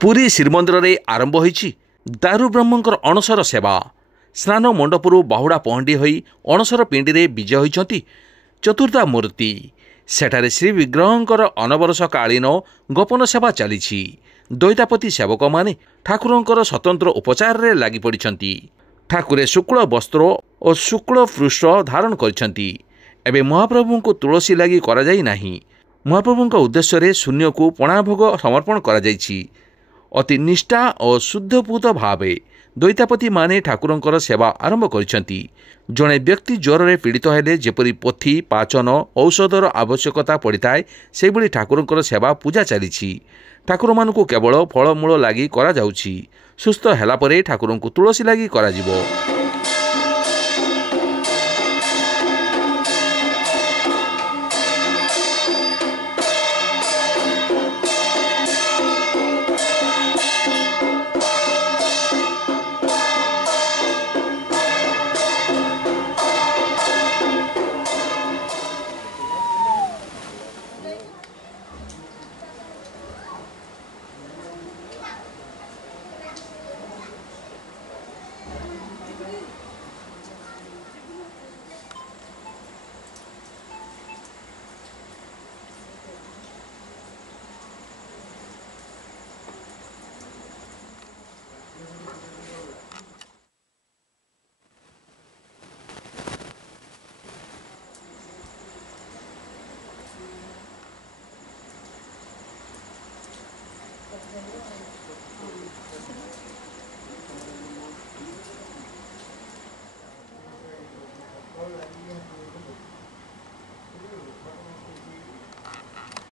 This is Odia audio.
ପୁରୀ ଶ୍ରୀମନ୍ଦିରରେ ଆରମ୍ଭ ହୋଇଛି ଦାରୁ ବ୍ରହ୍ମଙ୍କର ଅଣସର ସେବା। ସ୍ନାନ ମଣ୍ଡପରୁ ବାହୁଡ଼ା ପହଣ୍ଡି ହୋଇ ଅଣସର ପିଣ୍ଡିରେ ବିଜେ ହୋଇଛନ୍ତି ଚତୁର୍ଦ୍ଧା ମୂର୍ତ୍ତି। ସେଠାରେ ଶ୍ରୀବିଗ୍ରହଙ୍କର ଅନବରସକାଳୀନ ଗୋପନ ସେବା ଚାଲିଛି। ଦୈତାପତି ସେବକମାନେ ଠାକୁରଙ୍କର ସ୍ୱତନ୍ତ୍ର ଉପଚାରରେ ଲାଗି ପଡ଼ିଛନ୍ତି। ଠାକୁରେ ଶୁକ୍ଳ ବସ୍ତ୍ର ଓ ଶୁକ୍ଳ ପୃଷ୍ଠ ଧାରଣ କରିଛନ୍ତି। ଏବେ ମହାପ୍ରଭୁଙ୍କୁ ତୁଳସୀ ଲାଗି କରାଯାଇ ନାହିଁ। ମହାପ୍ରଭୁଙ୍କ ଉଦ୍ଦେଶ୍ୟରେ ଶୂନ୍ୟକୁ ପଣାଭୋଗ ସମର୍ପଣ କରାଯାଇଛି। ଅତି ନିଷ୍ଠା ଓ ଶୁଦ୍ଧପୂତ ଭାବେ ଦୈତାପତିମାନେ ଠାକୁରଙ୍କର ସେବା ଆରମ୍ଭ କରିଛନ୍ତି। ଜଣେ ବ୍ୟକ୍ତି ଜ୍ୱରରେ ପୀଡ଼ିତ ହେଲେ ଯେପରି ପୋଥି ପାଚନ ଔଷଧର ଆବଶ୍ୟକତା ପଡ଼ିଥାଏ, ସେହିଭଳି ଠାକୁରଙ୍କର ସେବା ପୂଜା ଚାଲିଛି। ଠାକୁରମାନଙ୍କୁ କେବଳ ଫଳମୂଳ ଲାଗି କରାଯାଉଛି। ସୁସ୍ଥ ହେଲା ପରେ ଠାକୁରଙ୍କୁ ତୁଳସୀ ଲାଗି କରାଯିବ।